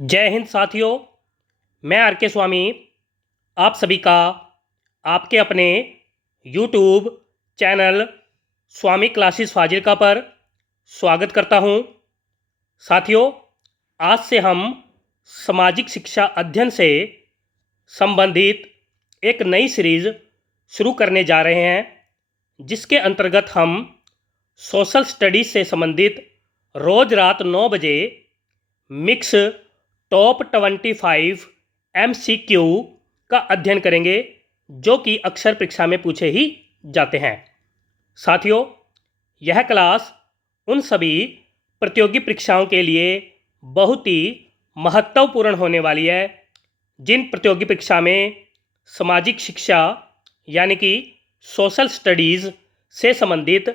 जय हिंद साथियों। मैं आर के स्वामी आप सभी का आपके अपने यूट्यूब चैनल स्वामी क्लासेस फाजिलका पर स्वागत करता हूं। साथियों, आज से हम सामाजिक शिक्षा अध्ययन से संबंधित एक नई सीरीज़ शुरू करने जा रहे हैं, जिसके अंतर्गत हम सोशल स्टडीज़ से संबंधित रोज़ रात 9 बजे मिक्स टॉप 25 MCQ का अध्ययन करेंगे, जो कि अक्सर परीक्षा में पूछे ही जाते हैं। साथियों, यह क्लास उन सभी प्रतियोगी परीक्षाओं के लिए बहुत ही महत्वपूर्ण होने वाली है, जिन प्रतियोगी परीक्षा में सामाजिक शिक्षा यानी कि सोशल स्टडीज़ से संबंधित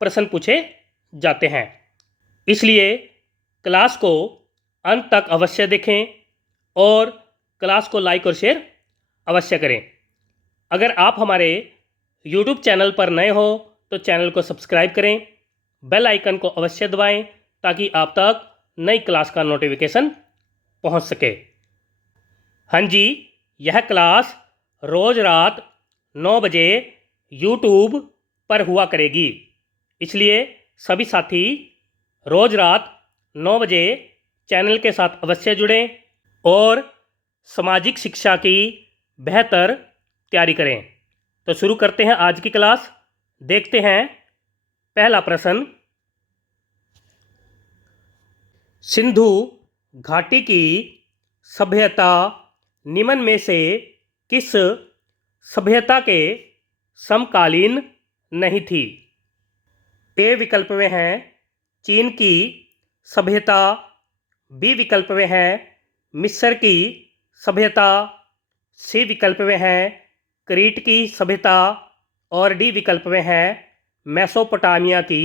प्रश्न पूछे जाते हैं। इसलिए क्लास को अंत तक अवश्य देखें और क्लास को लाइक और शेयर अवश्य करें। अगर आप हमारे YouTube चैनल पर नए हो तो चैनल को सब्सक्राइब करें, बेल आइकन को अवश्य दबाएं ताकि आप तक नई क्लास का नोटिफिकेशन पहुंच सके। हाँ जी, यह क्लास रोज़ रात 9 बजे YouTube पर हुआ करेगी, इसलिए सभी साथी रोज़ रात 9 बजे चैनल के साथ अवश्य जुड़ें और सामाजिक शिक्षा की बेहतर तैयारी करें। तो शुरू करते हैं आज की क्लास। देखते हैं पहला प्रश्न। सिंधु घाटी की सभ्यता निम्न में से किस सभ्यता के समकालीन नहीं थी? ए विकल्प में है चीन की सभ्यता, बी विकल्प में है मिस्र की सभ्यता, सी विकल्प में है क्रीट की सभ्यता और डी विकल्प में है मेसोपोटामिया की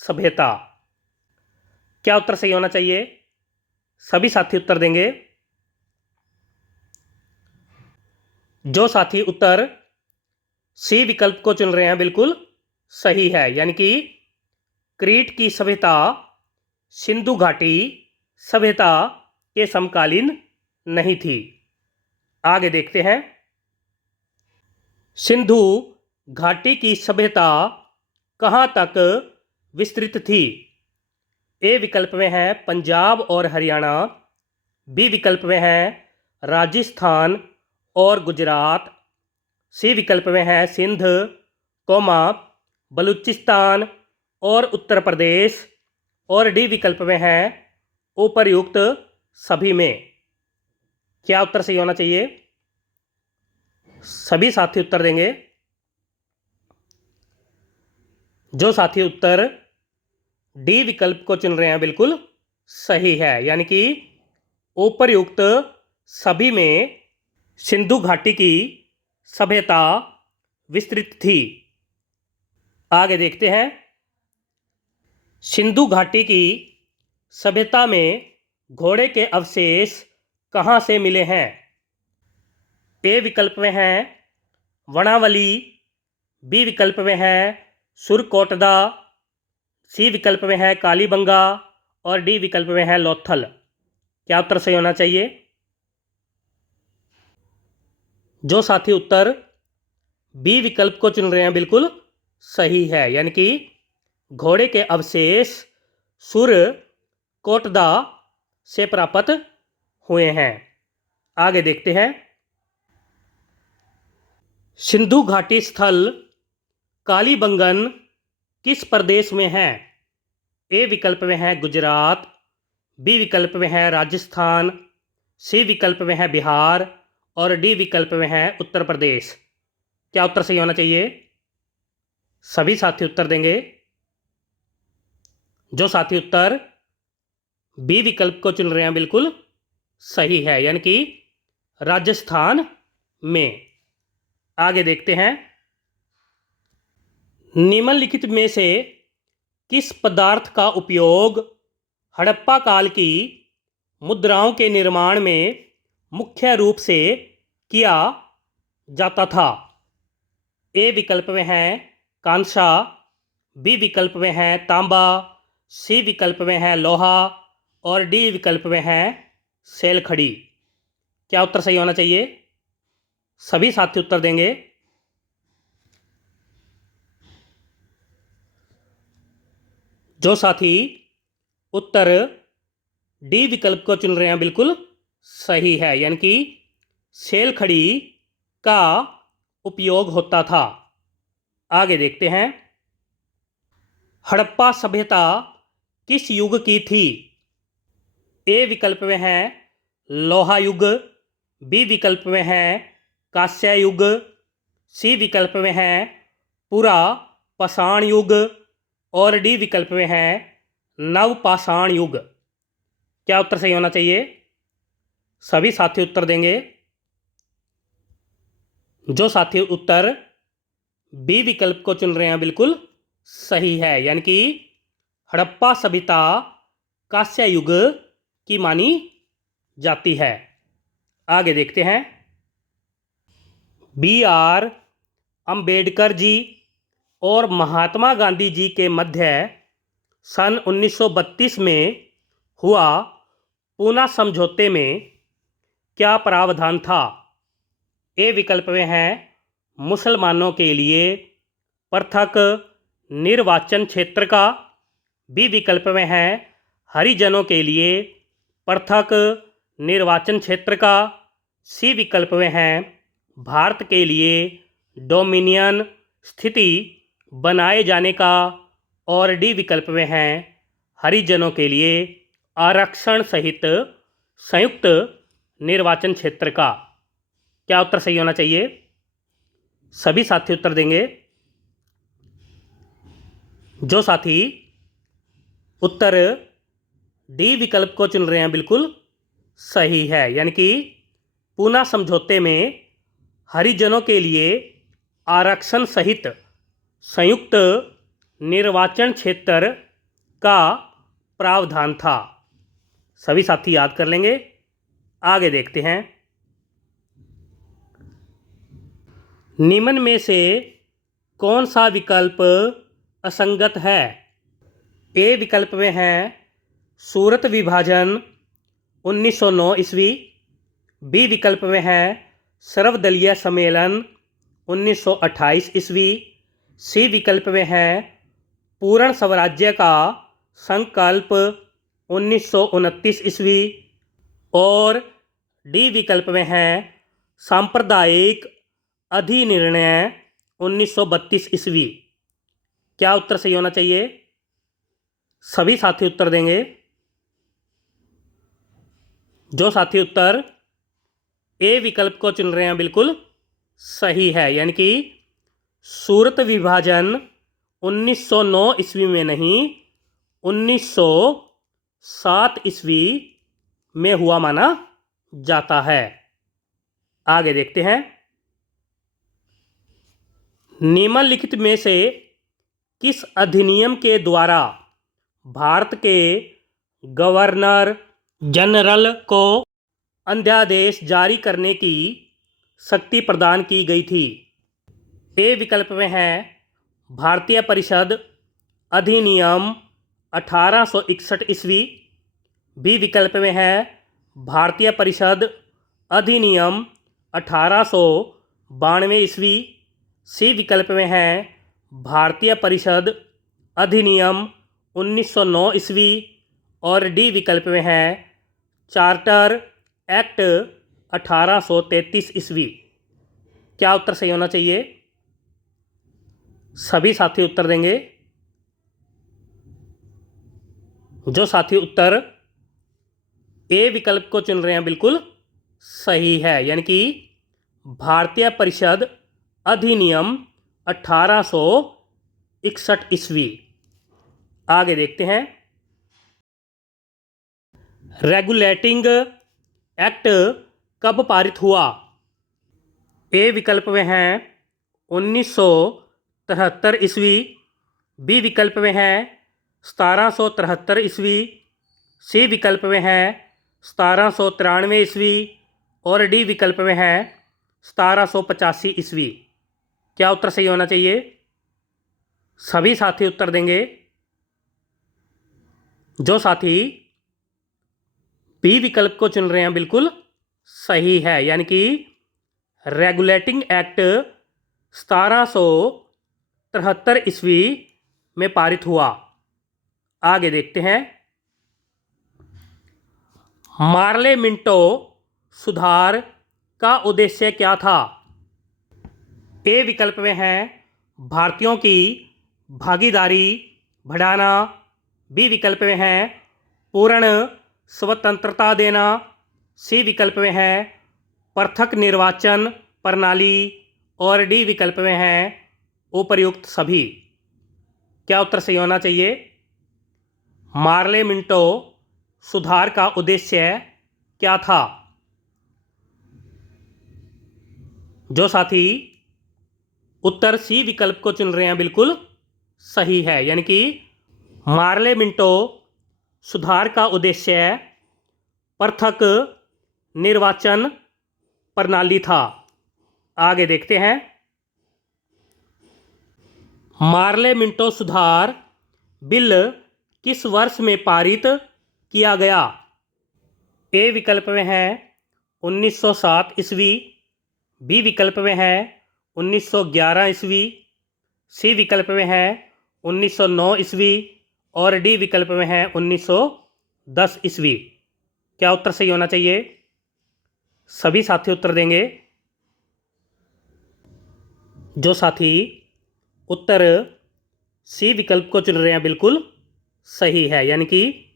सभ्यता। क्या उत्तर सही होना चाहिए? सभी साथी उत्तर देंगे। जो साथी उत्तर सी विकल्प को चुन रहे हैं बिल्कुल सही है, यानी कि क्रीट की सभ्यता सिंधु घाटी सभ्यता के समकालीन नहीं थी। आगे देखते हैं। सिंधु घाटी की सभ्यता कहाँ तक विस्तृत थी? ए विकल्प में है पंजाब और हरियाणा, बी विकल्प में है राजस्थान और गुजरात, सी विकल्प में है सिंध, बलूचिस्तान और उत्तर प्रदेश और डी विकल्प में है उपर्युक्त सभी में। क्या उत्तर सही होना चाहिए? सभी साथी उत्तर देंगे। जो साथी उत्तर डी विकल्प को चुन रहे हैं बिल्कुल सही है, यानी कि उपर्युक्त सभी में सिंधु घाटी की सभ्यता विस्तृत थी। आगे देखते हैं। सिंधु घाटी की सभ्यता में घोड़े के अवशेष कहाँ से मिले हैं? ए विकल्प में है वनावली, बी विकल्प में है सुरकोटदा, सी विकल्प में है कालीबंगा और डी विकल्प में है लोथल। क्या उत्तर सही होना चाहिए? जो साथी उत्तर बी विकल्प को चुन रहे हैं बिल्कुल सही है, यानी कि घोड़े के अवशेष सुरकोटदा से प्राप्त हुए हैं। आगे देखते हैं। सिंधु घाटी स्थल कालीबंगन किस प्रदेश में है? ए विकल्प में है गुजरात, बी विकल्प में है राजस्थान, सी विकल्प में है बिहार और डी विकल्प में है उत्तर प्रदेश। क्या उत्तर सही होना चाहिए? सभी साथी उत्तर देंगे। जो साथी उत्तर बी विकल्प को चुन रहे हैं बिल्कुल सही है, यानी कि राजस्थान में। आगे देखते हैं। निम्नलिखित में से किस पदार्थ का उपयोग हड़प्पा काल की मुद्राओं के निर्माण में मुख्य रूप से किया जाता था? ए विकल्प में है कांसा, बी विकल्प में है तांबा, सी विकल्प में है लोहा और डी विकल्प में है सेलखड़ी। क्या उत्तर सही होना चाहिए? सभी साथी उत्तर देंगे। जो साथी उत्तर डी विकल्प को चुन रहे हैं बिल्कुल सही है, यानी कि सेलखड़ी का उपयोग होता था। आगे देखते हैं। हड़प्पा सभ्यता किस युग की थी? ए विकल्प में है लोहा युग, बी विकल्प में है कांस्य युग, सी विकल्प में है पुरा पाषाण युग और डी विकल्प में है नवपाषाण युग। क्या उत्तर सही होना चाहिए? सभी साथी उत्तर देंगे। जो साथी उत्तर बी विकल्प को चुन रहे हैं बिल्कुल सही है, यानी कि हड़प्पा सभ्यता कांस्य युग की मानी जाती है। आगे देखते हैं। B.R. अंबेडकर जी और महात्मा गांधी जी के मध्य सन 1932 में हुआ पूना समझौते में क्या प्रावधान था? ए विकल्प में है मुसलमानों के लिए पृथक निर्वाचन क्षेत्र का, बी विकल्प में है हरिजनों के लिए पृथक निर्वाचन क्षेत्र का, सी विकल्प में है भारत के लिए डोमिनियन स्थिति बनाए जाने का और डी विकल्प में है हरिजनों के लिए आरक्षण सहित संयुक्त निर्वाचन क्षेत्र का। क्या उत्तर सही होना चाहिए? सभी साथी उत्तर देंगे। जो साथी उत्तर डी विकल्प को चुन रहे हैं बिल्कुल सही है, यानी कि पूना समझौते में हरिजनों के लिए आरक्षण सहित संयुक्त निर्वाचन क्षेत्र का प्रावधान था। सभी साथी याद कर लेंगे। आगे देखते हैं। निम्न में से कौन सा विकल्प असंगत है? ए विकल्प में है सूरत विभाजन 1909 ईस्वी, बी विकल्प में है सर्वदलीय सम्मेलन 1928 ईस्वी, सी विकल्प में है पूर्ण स्वराज्य का संकल्प 1929 ईस्वी और डी विकल्प में है सांप्रदायिक अधिनिर्णय 1932 ईस्वी। क्या उत्तर सही होना चाहिए? सभी साथी उत्तर देंगे। जो साथी उत्तर ए विकल्प को चुन रहे हैं बिल्कुल सही है, यानी कि सूरत विभाजन 1909 ईस्वी में नहीं 1907 ईस्वी में हुआ माना जाता है। आगे देखते हैं। निम्नलिखित में से किस अधिनियम के द्वारा भारत के गवर्नर जनरल को अध्यादेश जारी करने की शक्ति प्रदान की गई थी? ए विकल्प में है भारतीय परिषद अधिनियम 1861 ईस्वी, बी विकल्प में है भारतीय परिषद अधिनियम 1892 ईस्वी, सी विकल्प में है भारतीय परिषद अधिनियम 1909 ईस्वी और डी विकल्प में है चार्टर एक्ट 1833 ईस्वी। क्या उत्तर सही होना चाहिए? सभी साथी उत्तर देंगे। जो साथी उत्तर ए विकल्प को चुन रहे हैं बिल्कुल सही है, यानी कि भारतीय परिषद अधिनियम 1861 ईस्वी। आगे देखते हैं। रेगुलेटिंग एक्ट कब पारित हुआ? ए विकल्प में है 1973 ईस्वी, बी विकल्प में है 1773 ईस्वी, सी विकल्प में है 1793 ईस्वी और डी विकल्प में है 1785 ईस्वी। क्या उत्तर सही होना चाहिए? सभी साथी उत्तर देंगे। जो साथी बी विकल्प को चुन रहे हैं, बिल्कुल सही है, यानी कि रेगुलेटिंग एक्ट 1773 ईस्वी में पारित हुआ। आगे देखते हैं। मार्ले मिंटो सुधार का उद्देश्य क्या था? ए विकल्प में है भारतीयों की भागीदारी बढ़ाना, बी विकल्प में है पूर्ण स्वतंत्रता देना, सी विकल्प में है पृथक निर्वाचन प्रणाली और डी विकल्प में है उपर्युक्त सभी। क्या उत्तर सही होना चाहिए? मार्ले मिंटो सुधार का उद्देश्य क्या था? जो साथी उत्तर सी विकल्प को चुन रहे हैं, बिल्कुल सही है, यानी कि मार्ले मिंटो सुधार का उद्देश्य पृथक निर्वाचन प्रणाली था। आगे देखते हैं। मार्ले मिंटो सुधार बिल किस वर्ष में पारित किया गया? ए विकल्प में है 1907 ईस्वी, बी विकल्प में है 1911 ईस्वी, सी विकल्प में है 1909 ईस्वी और डी विकल्प में है 1910 ईस्वी। क्या उत्तर सही होना चाहिए? सभी साथी उत्तर देंगे। जो साथी उत्तर सी विकल्प को चुन रहे हैं, बिल्कुल सही है, यानी कि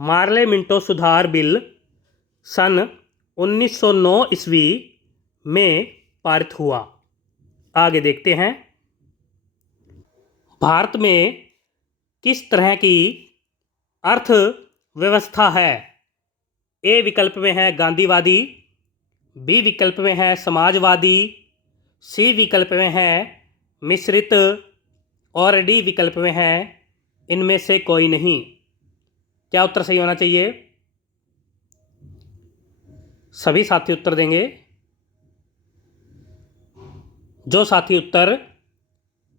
मार्ले मिंटो सुधार बिल सन 1909 ईस्वी में पारित हुआ। आगे देखते हैं। भारत में किस तरह की अर्थव्यवस्था है? ए विकल्प में है गांधीवादी, बी विकल्प में है समाजवादी, सी विकल्प में है मिश्रित और डी विकल्प में है इनमें से कोई नहीं। क्या उत्तर सही होना चाहिए? सभी साथी उत्तर देंगे। जो साथी उत्तर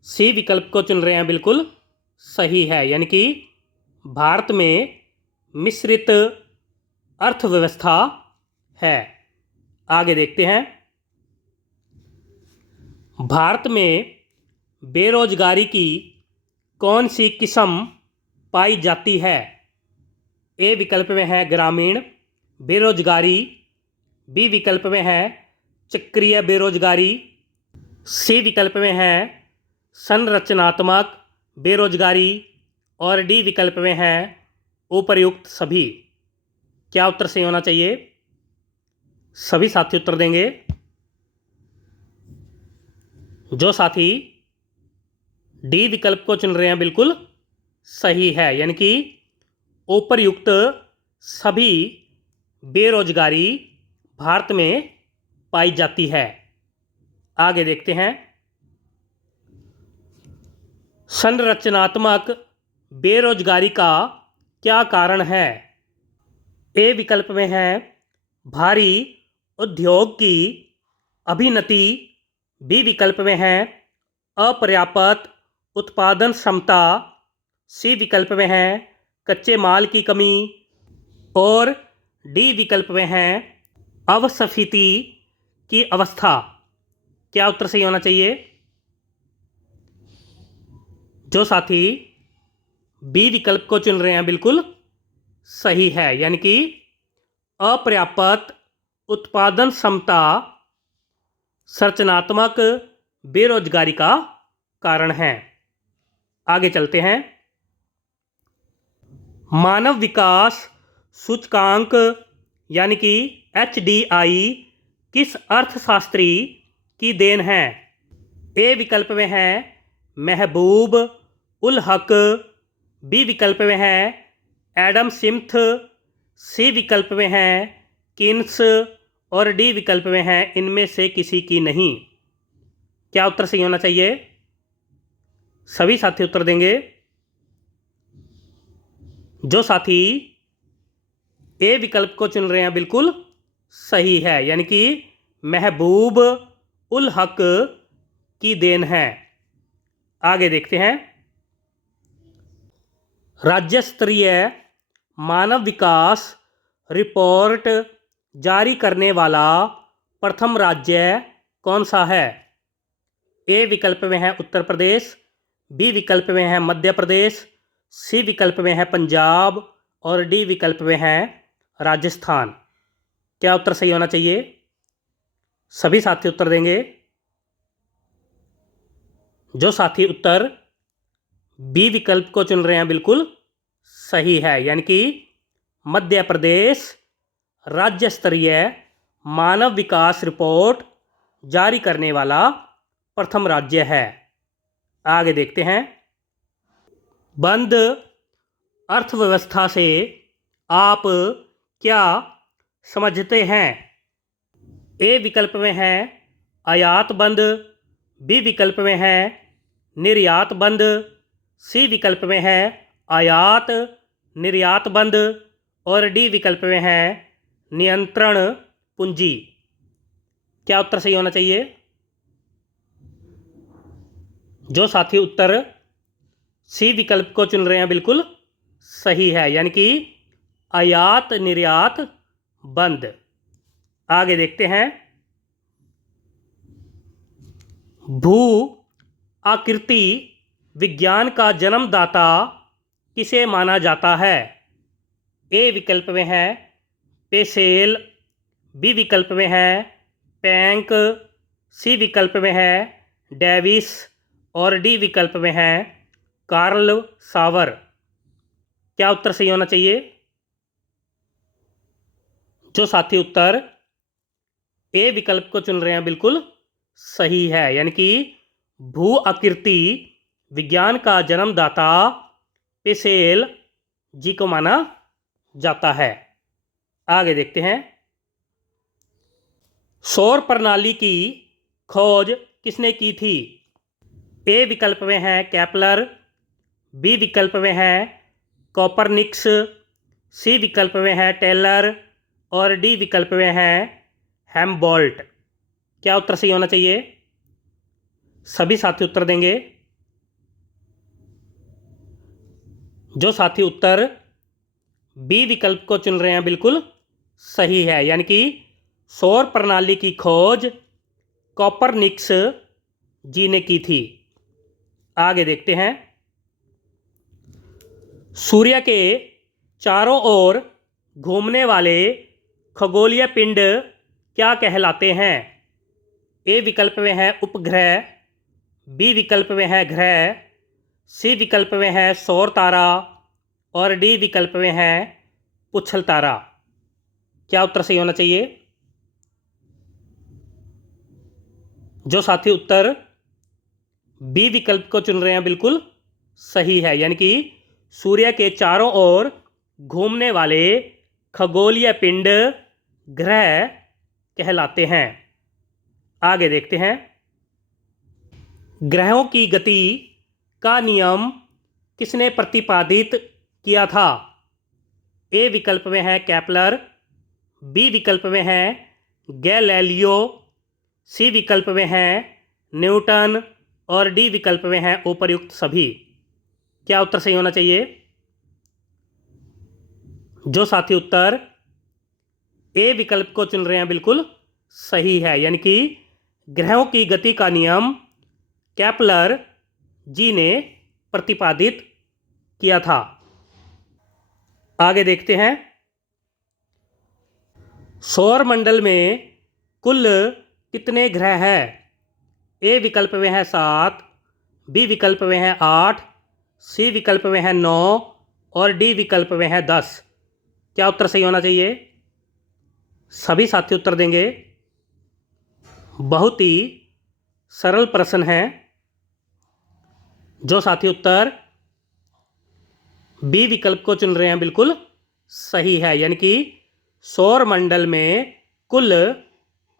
सी विकल्प को चुन रहे हैं, बिल्कुल सही है, यानी कि भारत में मिश्रित अर्थव्यवस्था है। आगे देखते हैं। भारत में बेरोजगारी की कौन सी किस्म पाई जाती है? ए विकल्प में है ग्रामीण बेरोजगारी, बी विकल्प में है चक्रीय बेरोजगारी, सी विकल्प में है संरचनात्मक बेरोजगारी और डी विकल्प में है उपर्युक्त सभी। क्या उत्तर सही होना चाहिए? सभी साथी उत्तर देंगे। जो साथी डी विकल्प को चुन रहे हैं, बिल्कुल सही है, यानी कि उपर्युक्त सभी बेरोजगारी भारत में पाई जाती है। आगे देखते हैं। संरचनात्मक बेरोजगारी का क्या कारण है? ए विकल्प में है भारी उद्योग की अभिनति, बी विकल्प में है अपर्याप्त उत्पादन क्षमता, सी विकल्प में है कच्चे माल की कमी और डी विकल्प में है अवस्फीति की अवस्था। क्या उत्तर सही होना चाहिए? जो साथी बी विकल्प को चुन रहे हैं, बिल्कुल सही है, यानी कि अपर्याप्त उत्पादन क्षमता संरचनात्मक बेरोजगारी का कारण है। आगे चलते हैं। मानव विकास सूचकांक यानी कि HDI किस अर्थशास्त्री की देन है? ए विकल्प में है महबूब उल हक, बी विकल्प में है एडम स्मिथ, सी विकल्प में है किन्स और डी विकल्प में है इनमें से किसी की नहीं। क्या उत्तर सही होना चाहिए? सभी साथी उत्तर देंगे। जो साथी ए विकल्प को चुन रहे हैं, बिल्कुल सही है, यानी कि महबूब उल हक की देन है। आगे देखते हैं। राज्य स्तरीय मानव विकास रिपोर्ट जारी करने वाला प्रथम राज्य कौन सा है? ए विकल्प में है उत्तर प्रदेश, बी विकल्प में है मध्य प्रदेश, सी विकल्प में है पंजाब और डी विकल्प में है राजस्थान। क्या उत्तर सही होना चाहिए? सभी साथी उत्तर देंगे। जो साथी उत्तर बी विकल्प को चुन रहे हैं बिल्कुल सही है, यानी कि मध्य प्रदेश राज्य स्तरीय मानव विकास रिपोर्ट जारी करने वाला प्रथम राज्य है। आगे देखते हैं। बंद अर्थव्यवस्था से आप क्या समझते हैं? ए विकल्प में है आयात बंद, बी विकल्प में है निर्यात बंद, सी विकल्प में है आयात निर्यात बंद और डी विकल्प में है नियंत्रण पूंजी। क्या उत्तर सही होना चाहिए? जो साथी उत्तर सी विकल्प को चुन रहे हैं बिल्कुल सही है, यानी कि आयात निर्यात बंद। आगे देखते हैं। भू आकृति विज्ञान का जन्मदाता किसे माना जाता है? ए विकल्प में है पेसेल, बी विकल्प में है पैंक, सी विकल्प में है डेविस और डी विकल्प में है कार्ल सावर। क्या उत्तर सही होना चाहिए? जो साथी उत्तर ए विकल्प को चुन रहे हैं बिल्कुल सही है, यानी कि भू आकृति विज्ञान का जन्मदाता पेसेल जी को माना जाता है। आगे देखते हैं। सौर प्रणाली की खोज किसने की थी? ए विकल्प में है केपलर, बी विकल्प में है कोपरनिकस, सी विकल्प में है टेलर और डी विकल्प में है हेम्बोल्ट। क्या उत्तर सही होना चाहिए? सभी साथी उत्तर देंगे। जो साथी उत्तर बी विकल्प को चुन रहे हैं बिल्कुल सही है, यानी कि सौर प्रणाली की खोज कोपरनिकस जी ने की थी। आगे देखते हैं। सूर्य के चारों ओर घूमने वाले खगोलीय पिंड क्या कहलाते हैं? ए विकल्प में है उपग्रह, बी विकल्प में है ग्रह, सी विकल्प में है सौर तारा और डी विकल्प में है पुच्छल तारा। क्या उत्तर सही होना चाहिए? जो साथी उत्तर बी विकल्प को चुन रहे हैं बिल्कुल सही है, यानी कि सूर्य के चारों ओर घूमने वाले खगोलीय पिंड ग्रह कहलाते हैं। आगे देखते हैं। ग्रहों की गति का नियम किसने प्रतिपादित किया था? ए विकल्प में है केपलर, बी विकल्प में है गैलीलियो, सी विकल्प में है न्यूटन और डी विकल्प में है उपर्युक्त सभी। क्या उत्तर सही होना चाहिए? जो साथी उत्तर ए विकल्प को चुन रहे हैं बिल्कुल सही है, यानी कि ग्रहों की गति का नियम केपलर जी ने प्रतिपादित किया था। आगे देखते हैं। सौर मंडल में कुल कितने ग्रह हैं? ए विकल्प में है 7, बी विकल्प में है 8, सी विकल्प में है 9 और डी विकल्प में है 10। क्या उत्तर सही होना चाहिए? सभी साथी उत्तर देंगे। बहुत ही सरल प्रश्न है। जो साथी उत्तर बी विकल्प को चुन रहे हैं बिल्कुल सही है, यानी कि सौर मंडल में कुल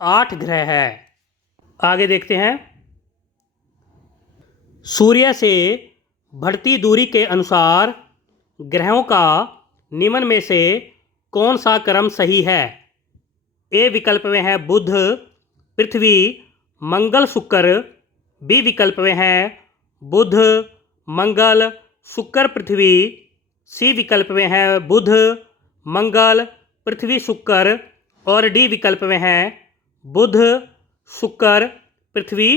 8 ग्रह है। आगे देखते हैं। सूर्य से बढ़ती दूरी के अनुसार ग्रहों का निम्न में से कौन सा क्रम सही है? ए विकल्प में है बुध, पृथ्वी, मंगल, शुक्र, बी विकल्प में है बुध, मंगल, शुक्र, पृथ्वी, सी विकल्प में है बुध, मंगल, पृथ्वी, शुक्र और डी विकल्प में हैं बुध, शुक्र, पृथ्वी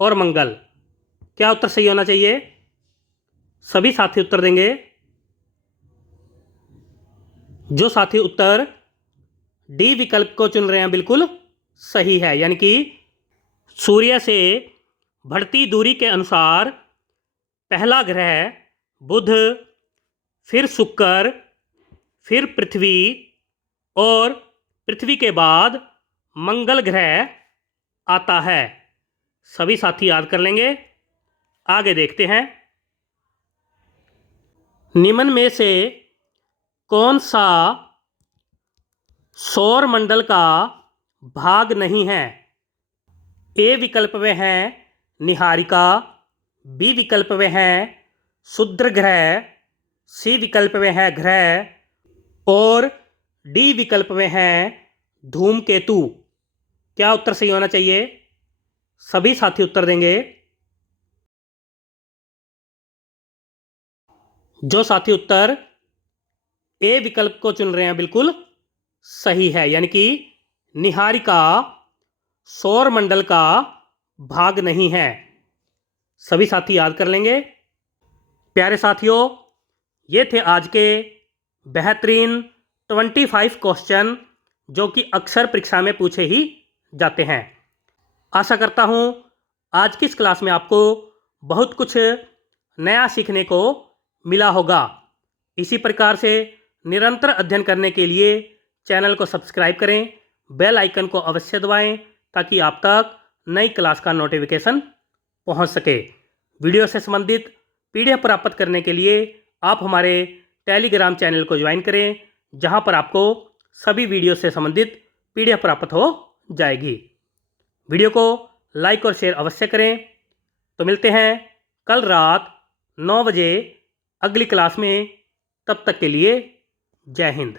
और मंगल। क्या उत्तर सही होना चाहिए? सभी साथी उत्तर देंगे। जो साथी उत्तर डी विकल्प को चुन रहे हैं बिल्कुल सही है, यानी कि सूर्य से बढ़ती दूरी के अनुसार पहला ग्रह बुध, फिर शुक्र, फिर पृथ्वी और पृथ्वी के बाद मंगल ग्रह आता है। सभी साथी याद कर लेंगे। आगे देखते हैं। निम्न में से कौन सा सौर मंडल का भाग नहीं है? ए विकल्प में है निहारिका, बी विकल्प में है क्षुद्र ग्रह, सी विकल्प में है ग्रह और डी विकल्प में है धूमकेतु। क्या उत्तर सही होना चाहिए? सभी साथी उत्तर देंगे। जो साथी उत्तर ए विकल्प को चुन रहे हैं बिल्कुल सही है, यानी कि निहारिका सौर मंडल का भाग नहीं है। सभी साथी याद कर लेंगे। प्यारे साथियों, ये थे आज के बेहतरीन 25 क्वेश्चन जो कि अक्सर परीक्षा में पूछे ही जाते हैं। आशा करता हूँ आज की इस क्लास में आपको बहुत कुछ नया सीखने को मिला होगा। इसी प्रकार से निरंतर अध्ययन करने के लिए चैनल को सब्सक्राइब करें, बेल आइकन को अवश्य दबाएं ताकि आप तक नई क्लास का नोटिफिकेशन पहुंच सके। वीडियो से संबंधित PDF प्राप्त करने के लिए आप हमारे टेलीग्राम चैनल को ज्वाइन करें, जहां पर आपको सभी वीडियो से संबंधित PDF प्राप्त हो जाएगी। वीडियो को लाइक और शेयर अवश्य करें। तो मिलते हैं कल रात 9 बजे अगली क्लास में। तब तक के लिए जय हिंद।